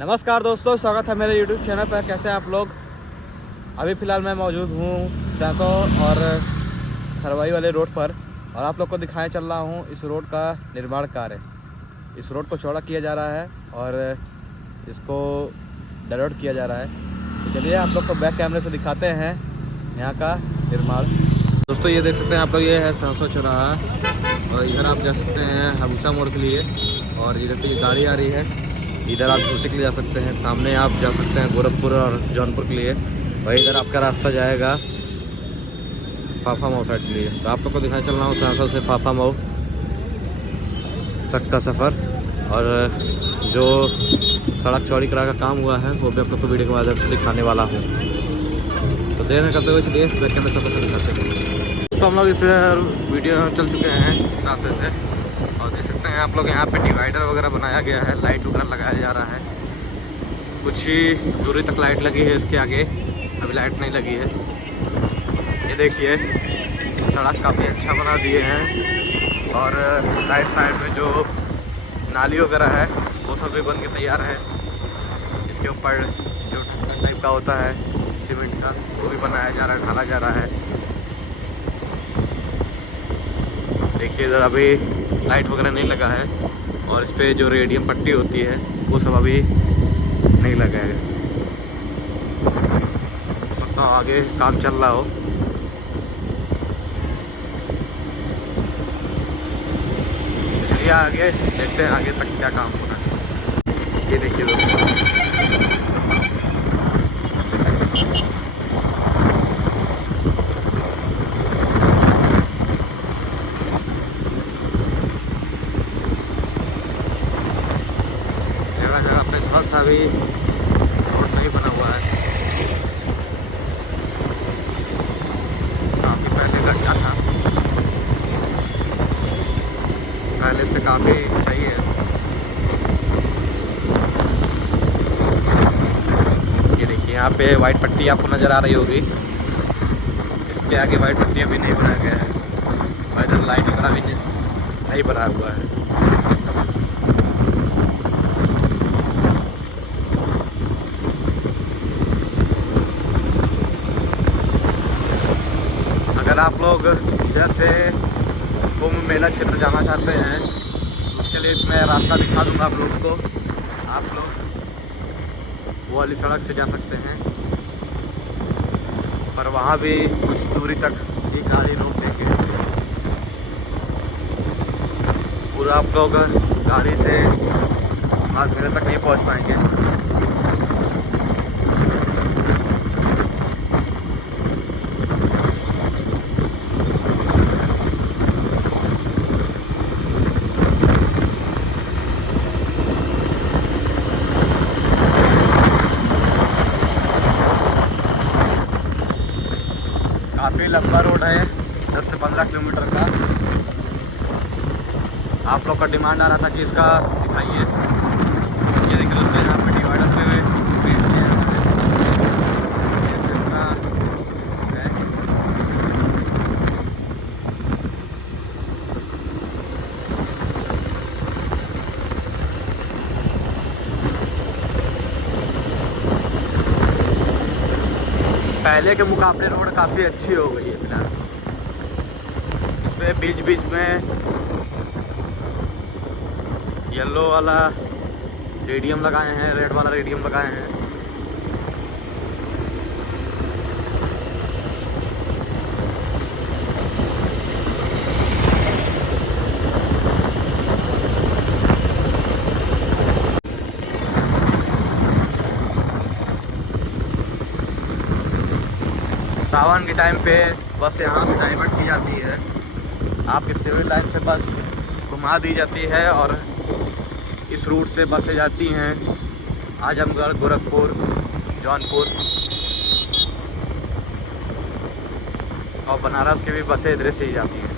नमस्कार दोस्तों, स्वागत है मेरे YouTube चैनल पर। कैसे हैं आप लोग। अभी फ़िलहाल मैं मौजूद हूँ सैसो और खरवाई वाले रोड पर और आप लोग को दिखाने चल रहा हूँ इस रोड का निर्माण कार्य। इस रोड को चौड़ा किया जा रहा है और इसको डेवलप किया जा रहा है। तो चलिए आप लोग को बैक कैमरे से दिखाते हैं यहाँ का निर्माण। दोस्तों ये देख सकते हैं आप लोग, ये है सैसो चौराहा और इधर आप जा सकते हैं हबूचा मोड़ के लिए। और इधर से ये गाड़ी आ रही है, इधर आप झूठे के लिए जा सकते हैं। सामने आप जा सकते हैं गोरखपुर और जौनपुर के लिए, और इधर आपका रास्ता जाएगा फाफा मऊ साइड के लिए। तो आप लोग को दिखाने चल रहा हूँ सैसो से फाफा मऊ तक का सफ़र। और जो सड़क चौड़ीकरण का काम हुआ है वो भी आप लोग को वीडियो के माध्यम से दिखाने वाला हूँ। तो देर न करते हुए चलिए बैक कैमरे से दिखाते हैं। तो हम लोग इस वीडियो में चल चुके हैं इस रास्ते से, और देख सकते हैं आप लोग यहाँ पे डिवाइडर वगैरह बनाया गया है, लाइट वगैरह लगाया जा रहा है। कुछ ही दूरी तक लाइट लगी है, इसके आगे अभी लाइट नहीं लगी है। ये देखिए सड़क काफ़ी अच्छा बना दिए हैं, और राइट साइड में जो नाली वगैरह है वो सब भी बन के तैयार है। इसके ऊपर जो ढक्कन टाइप का होता है सीमेंट का, वो भी बनाया जा रहा है, ढाला जा रहा है। देखिए इधर अभी लाइट वगैरह नहीं लगा है, और इस पर जो रेडियम पट्टी होती है वो सब अभी नहीं लगा है। हो सकता है आगे काम चल रहा हो। चलिए आगे देखते हैं आगे तक क्या काम हो रहा है। ये देखिए दोस्तों, बस अभी रोड नहीं बना हुआ है। काफ़ी पहले गड्ढा था, पहले से काफ़ी सही है। ये देखिए यहाँ पे वाइट पट्टी आपको नज़र आ रही होगी। इसके आगे वाइट पट्टी अभी नहीं बनाया गया है, और इधर लाइट वगैरह भी नहीं बना हुआ है। अगर आप लोग जैसे कुंभ मेला क्षेत्र जाना चाहते हैं तो उसके लिए मैं रास्ता दिखा दूंगा आप लोगों को। आप लोग वो वाली सड़क से जा सकते हैं, पर वहाँ भी कुछ दूरी तक एक गाड़ी रोक देंगे। पूरा आप लोग गाड़ी से आज मेरे तक नहीं पहुँच पाएंगे। काफ़ी लंबा रोड है, 10 से 15 किलोमीटर का। आप लोग का डिमांड आ रहा था कि इसका दिखाइए। ये देखिए दोस्तों, यहाँ पे डिवाइडर पे पेंट किया है। पहले के मुकाबले रोड काफ़ी अच्छी हो गई है फिलहाल। इसमें बीच बीच में येलो वाला रेडियम लगाए हैं, रेड वाला रेडियम लगाए हैं। सावन के टाइम पे बस यहाँ से डाइवर्ट की जाती है, आपकी सिविल लाइन से बस घुमा दी जाती है, और इस रूट से बसें जाती हैं आजमगढ़, गोरखपुर, जौनपुर और बनारस की भी बसें इधर से ही जाती हैं।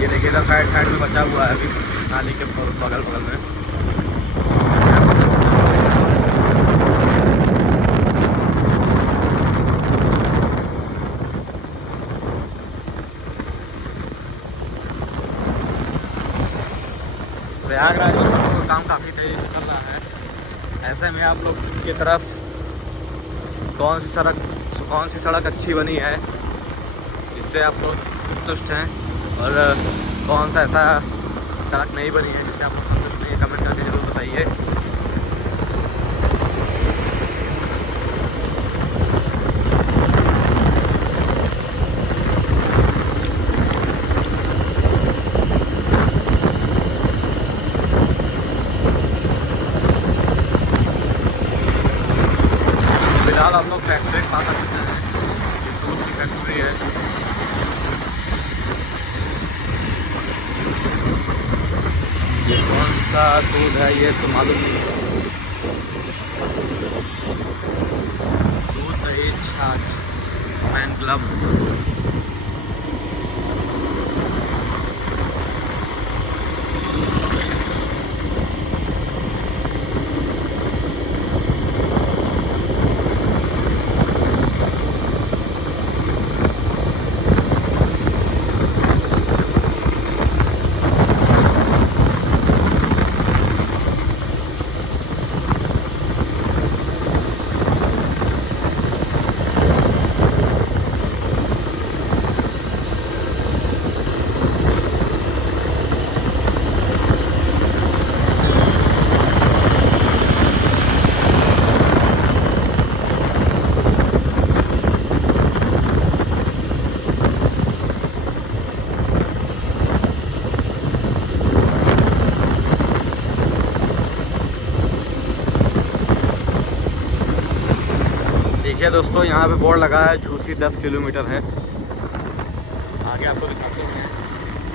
ये देखिए इधर साइड साइड में बचा हुआ है अभी नाली के बगल बगल में। ऐसे में आप लोग की तरफ कौन सी सड़क अच्छी बनी है जिससे आप लोग संतुष्ट हैं, और कौन सा ऐसा सड़क नहीं बनी है जिससे आप लोग संतुष्ट नहीं है, कमेंट करके जरूर बताइए। फिलहाल हम लोग फैक्ट्री के पास आ चुके हैं। ये दूध की फैक्ट्री है। ये कौन सा दूध है ये तो मालूम नहीं। दूध, दही, छाछ, मैन क्लब। देखिए दोस्तों, यहाँ पे बोर्ड लगा है झूसी 10 किलोमीटर है। आगे आपको दिखाते हैं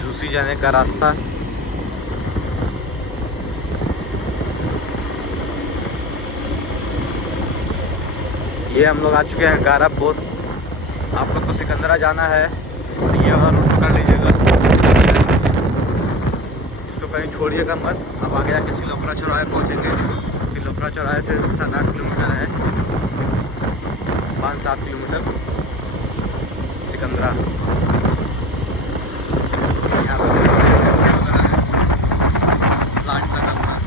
झूसी जाने का रास्ता। ये हम लोग आ चुके हैं गारापुर। आप लोग को सिकंदरा जाना है और ये वाला रूट पकड़ लीजिएगा, इसको कहीं छोड़िएगा मत। अब आगे जाके सिलोपरा चौराहे पहुँचेंगे। सिलोपरा चौराहे से 7-8 किलोमीटर है, 5-7 किलोमीटर सिकंदरा। यहाँ पर प्लांट लगा हुआ है।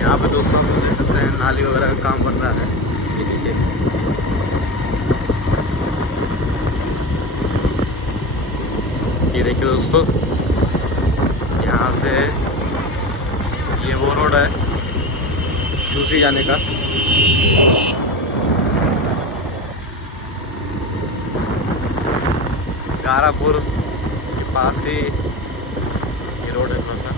यहाँ पे दोस्तों हम देख सकते हैं नाली वगैरह का काम बन रहा है। ये देखिए, ये देखिए दोस्तों, यहाँ से ये वो रोड है झूसी जाने का। गारापुर के पास ही ये रोड है। थोड़ा सा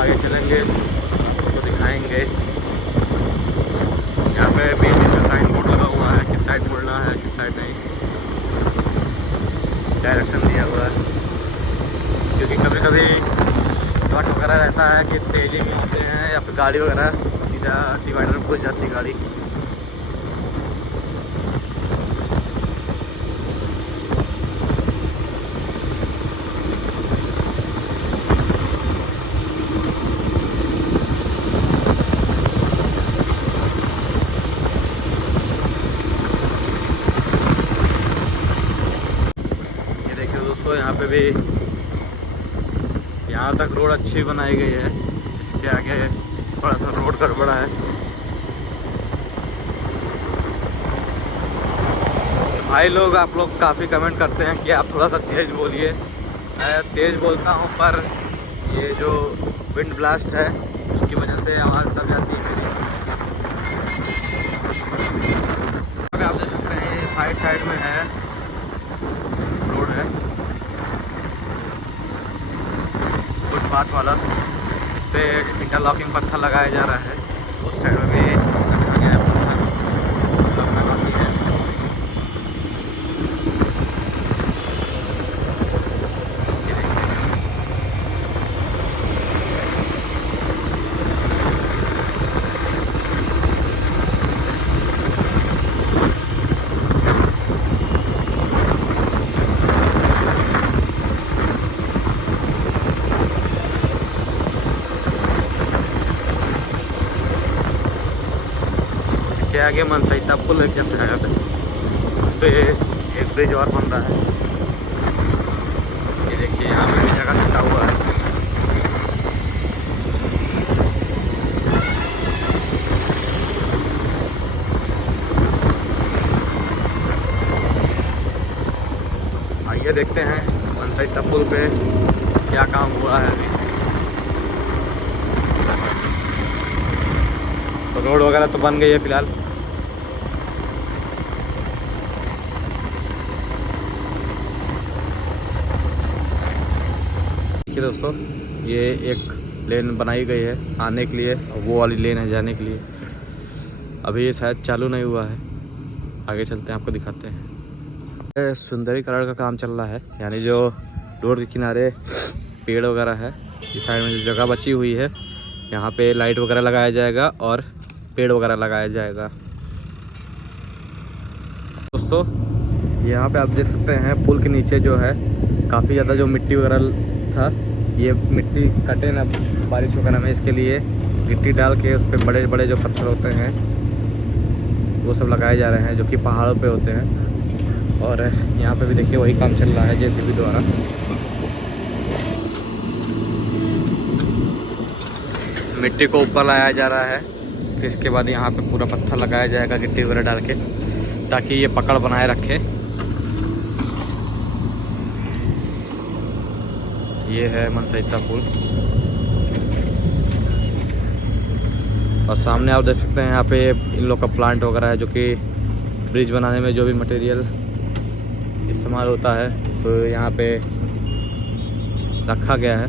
आगे चलेंगे, आपको दिखाएंगे। यहाँ पे बीच बीच में साइन बोर्ड लगा हुआ है, किस साइड मुड़ना है किस साइड नहीं, डायरेक्शन दिया हुआ है। क्योंकि कभी कभी कट वगैरह रहता है कि तेजी में होते हैं या फिर गाड़ी वगैरह सीधा डिवाइडर में घुस जाती है गाड़ी। दोस्तों यहाँ पे भी यहाँ तक रोड अच्छी बनाई गई है, इसके आगे थोड़ा सा रोड गड़बड़ा है। भाई लोग, आप लोग काफ़ी कमेंट करते हैं कि आप थोड़ा सा तेज़ बोलिए। मैं तेज़ बोलता हूँ, पर ये जो विंड ब्लास्ट है उसकी वजह से आवाज़ दब जाती है मेरी। आप देख सकते हैं ये साइड में है रोड है फुटपाथ वाला, इस पे इंटरलॉकिंग पत्थर लगाया जा रहा है। उस साइड में भी रखा गया है पत्थर, मतलब लगाती है। आगे मनसईता पुल है, कैसे आया था उस पर एक ब्रिज और बन रहा है। ये देखिए यहाँ पे भी जगह छुटा हुआ है। आइए देखते हैं मनसईता पुल पे क्या काम हुआ है अभी। तो रोड वगैरह तो बन गई है फिलहाल। देखिए दोस्तों, ये एक लेन बनाई गई है आने के लिए, वो वाली लेन है जाने के लिए। अभी ये शायद चालू नहीं हुआ है, आगे चलते हैं आपको दिखाते हैं। सुंदरीकरण का काम चल रहा है, यानी जो रोड के किनारे पेड़ वगैरह है, इस साइड में जो जगह बची हुई है यहाँ पे लाइट वगैरह लगाया जाएगा और पेड़ वगैरह लगाया जाएगा। दोस्तों यहाँ पे आप देख सकते हैं पुल के नीचे जो है काफ़ी ज़्यादा जो मिट्टी वगैरह था, ये मिट्टी कटे ना बारिश वगैरह में, इसके लिए गिट्टी डाल के उस पर बड़े बड़े जो पत्थर होते हैं वो सब लगाए जा रहे हैं, जो कि पहाड़ों पे होते हैं। और यहाँ पे भी देखिए वही काम चल रहा है जेसीबी द्वारा। मिट्टी को ऊपर लाया जा रहा है, फिर इसके बाद यहाँ पे पूरा पत्थर लगाया जाएगा गिट्टी वगैरह डाल के, ताकि ये पकड़ बनाए रखे। ये है मनसईता पुल और सामने आप देख सकते हैं यहाँ पे इन लोग का प्लांट वगैरह है, जो कि ब्रिज बनाने में जो भी मटेरियल इस्तेमाल होता है तो यहाँ पे रखा गया है।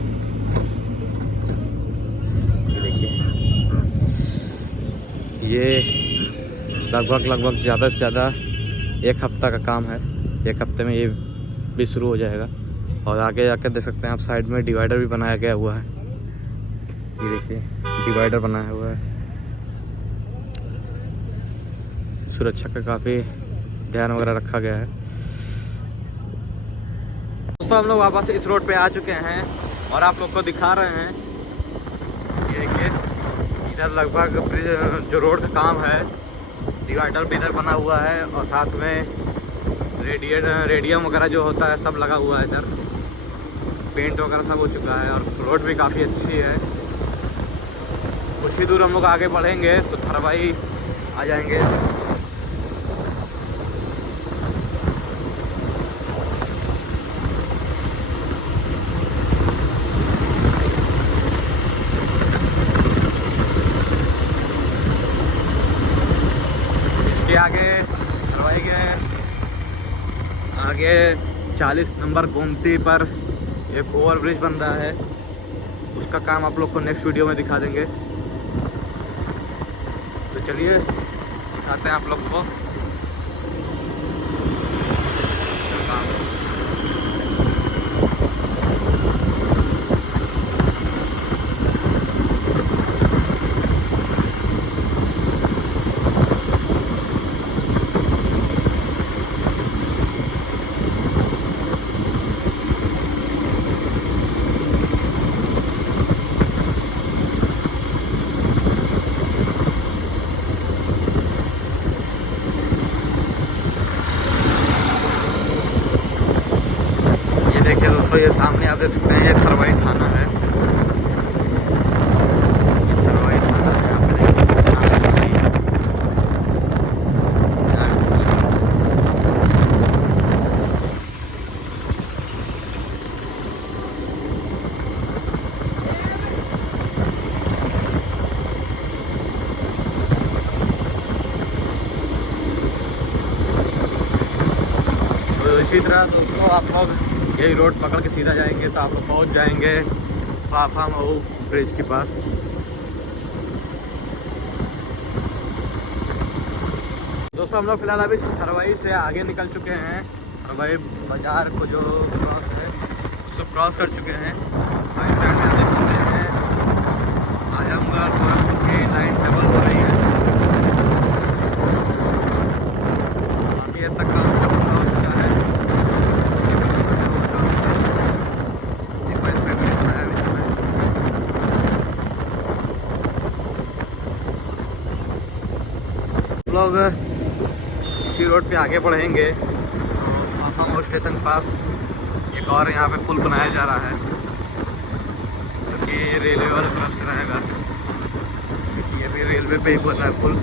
ये देखिए, ये लगभग ज़्यादा से ज़्यादा एक हफ्ता का काम है। एक हफ्ते में ये भी शुरू हो जाएगा। और आगे जाकर देख सकते हैं आप साइड में डिवाइडर भी बनाया गया हुआ है। ये देखिए डिवाइडर बनाया हुआ है, सुरक्षा का काफ़ी ध्यान वगैरह रखा गया है। दोस्तों हम लोग वापस इस रोड पे आ चुके हैं और आप लोग को दिखा रहे हैं। ये देखिए इधर लगभग जो रोड का काम है, डिवाइडर भी इधर बना हुआ है और साथ में रेडियम वगैरह जो होता है सब लगा हुआ है इधर। पेंट वगैरह सब हो चुका है और रोड भी काफ़ी अच्छी है। कुछ ही दूर हम लोग आगे बढ़ेंगे तो थरवाई आ जाएंगे। इसके आगे थरवाई के आगे 40 नंबर गोमती पर एक ओवर ब्रिज बन रहा है, उसका काम आप लोग को नेक्स्ट वीडियो में दिखा देंगे। तो चलिए दिखाते हैं आप लोग को। देखिए दोस्तों, ये सामने आप देख सकते हैं, ये थरवाई थाना है। थरवाई थाना है, यहाँ पे देखिए थाना तो इसी तरह दोस्तों आप लोग यही रोड पकड़ के सीधा जाएंगे तो आप लोग पहुँच जाएंगे फाफा मऊ ब्रिज के पास। दोस्तों हम लोग फिलहाल अभी थरवाई से आगे निकल चुके हैं। थरवाई बाजार को जो क्रॉस है उसको क्रॉस कर चुके हैं। और इस साइड में देख सकते हैं आजमगढ़ पर लाइन डबल हो रही है। अभी तक काम पूरा हो चुका है। लोग लोग इसी रोड पे आगे बढ़ेंगे तो माफामऊ स्टेशन पास एक और यहाँ पे पुल बनाया जा रहा है जो कि रेलवे वाली तरफ से रहेगा। ये भी रेलवे पे ही बना है पुल।